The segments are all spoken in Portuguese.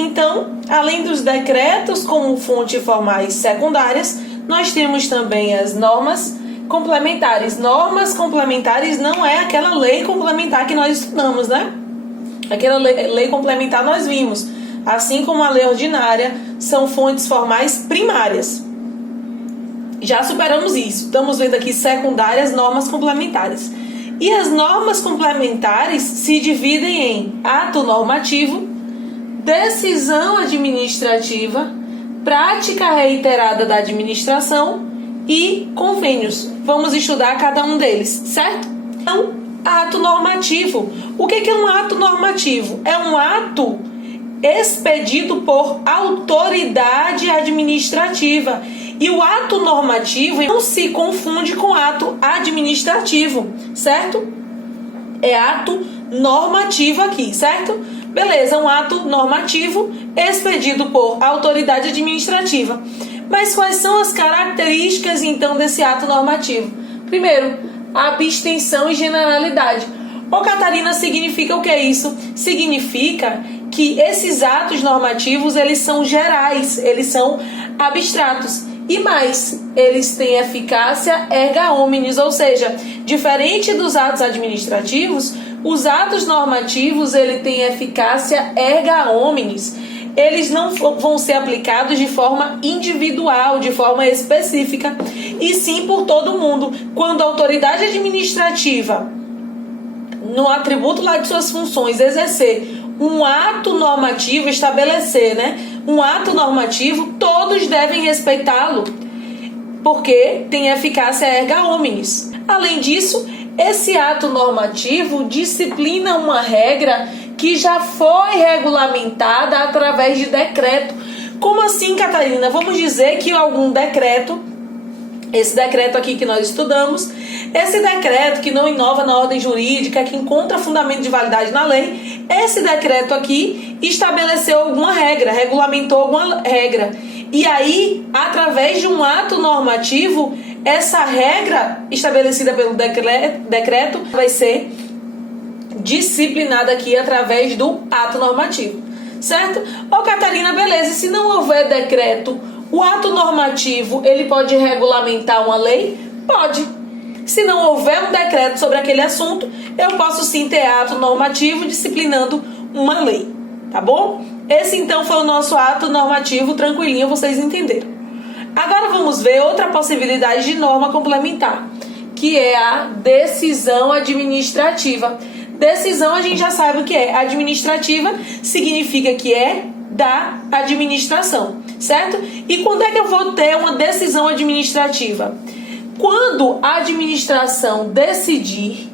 Então, além dos decretos como fontes formais secundárias, nós temos também as normas complementares. Normas complementares não é aquela lei complementar que nós estudamos, né? Aquela lei complementar nós vimos. Assim como a lei ordinária, são fontes formais primárias. Já superamos isso. Estamos vendo aqui secundárias, normas complementares. E as normas complementares se dividem em ato normativo, decisão administrativa, prática reiterada da administração e convênios. Vamos estudar cada um deles, certo? Então, ato normativo. O que é um ato normativo? É um ato expedido por autoridade administrativa. E o ato normativo não se confunde com ato administrativo, certo? É ato normativo aqui, certo? Beleza, um ato normativo expedido por autoridade administrativa. Mas quais são as características, então, desse ato normativo? Primeiro, abstenção e generalidade. Ô, Catarina, significa o que é isso? Significa que esses atos normativos, eles são gerais, eles são abstratos. E mais, eles têm eficácia erga omnes, ou seja, diferente dos atos administrativos, os atos normativos, ele tem eficácia erga omnes. Eles não vão ser aplicados de forma individual, de forma específica, e sim por todo mundo. Quando a autoridade administrativa, no atributo lá de suas funções, exercer um ato normativo, estabelecer, um ato normativo, todos devem respeitá-lo, porque tem eficácia erga omnes. Além disso, esse ato normativo disciplina uma regra que já foi regulamentada através de decreto. Como assim, Catarina? Vamos dizer que algum decreto, esse decreto aqui que nós estudamos, esse decreto que não inova na ordem jurídica, que encontra fundamento de validade na lei, esse decreto aqui estabeleceu alguma regra, regulamentou alguma regra. E aí, através de um ato normativo, essa regra estabelecida pelo decreto vai ser disciplinada aqui através do ato normativo, certo? Ô, Catarina, beleza, se não houver decreto, o ato normativo, ele pode regulamentar uma lei? Pode. Se não houver um decreto sobre aquele assunto, eu posso sim ter ato normativo disciplinando uma lei, tá bom? Esse então foi o nosso ato normativo, tranquilinho, vocês entenderam. Agora vamos ver outra possibilidade de norma complementar, que é a decisão administrativa. Decisão a gente já sabe o que é. Administrativa significa que é da administração, certo? E quando é que eu vou ter uma decisão administrativa? Quando a administração decidir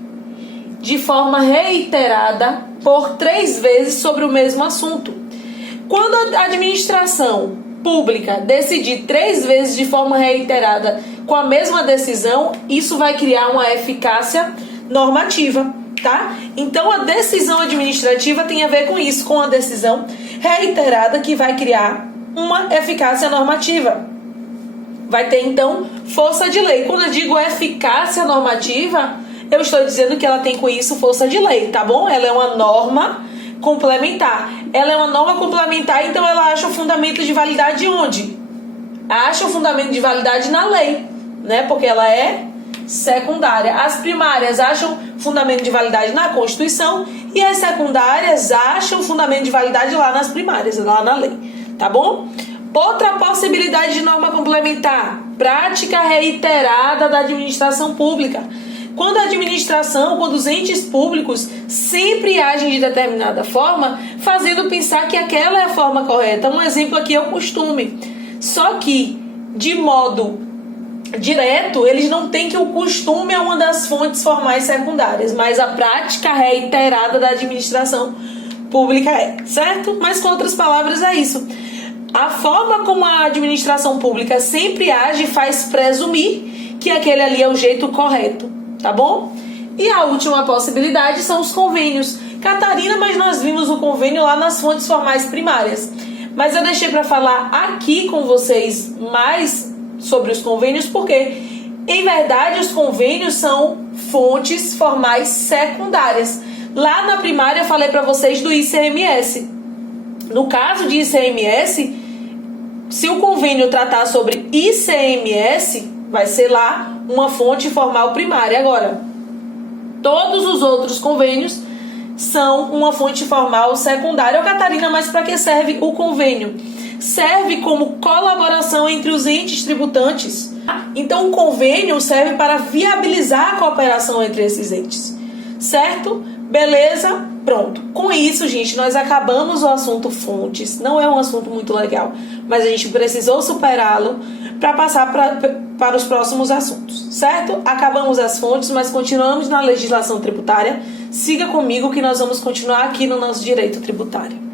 de forma reiterada por 3 vezes sobre o mesmo assunto. Quando a administração pública decidir 3 vezes de forma reiterada com a mesma decisão, isso vai criar uma eficácia normativa, tá? Então a decisão administrativa tem a ver com isso, com a decisão reiterada que vai criar uma eficácia normativa. Vai ter então força de lei. Quando eu digo eficácia normativa, eu estou dizendo que ela tem com isso força de lei, tá bom? Ela é uma norma complementar. Ela é uma norma complementar, então ela acha o fundamento de validade onde? Acha o fundamento de validade na lei, né? Porque ela é secundária. As primárias acham fundamento de validade na Constituição e as secundárias acham fundamento de validade lá nas primárias, lá na lei, tá bom? Outra possibilidade de norma complementar, prática reiterada da administração pública. Quando a administração, quando os entes públicos sempre agem de determinada forma, fazendo pensar que aquela é a forma correta. Um exemplo aqui é o costume. Só que, de modo direto, eles não têm que o costume é uma das fontes formais secundárias, mas a prática reiterada da administração pública é, certo? Mas com outras palavras é isso. A forma como a administração pública sempre age faz presumir que aquele ali é o jeito correto, tá bom? E a última possibilidade são os convênios. Catarina, mas nós vimos o convênio lá nas fontes formais primárias. Mas eu deixei para falar aqui com vocês mais sobre os convênios, porque, em verdade, os convênios são fontes formais secundárias. Lá na primária eu falei para vocês do ICMS. No caso de ICMS, se o convênio tratar sobre ICMS, vai ser lá uma fonte formal primária. Agora, todos os outros convênios são uma fonte formal secundária. Ô, Catarina, mas para que serve o convênio? Serve como colaboração entre os entes tributantes. Então, o convênio serve para viabilizar a cooperação entre esses entes. Certo? Beleza? Pronto. Com isso, gente, nós acabamos o assunto fontes. Não é um assunto muito legal, mas a gente precisou superá-lo para passar para os próximos assuntos. Certo? Acabamos as fontes, mas continuamos na legislação tributária. Siga comigo que nós vamos continuar aqui no nosso direito tributário.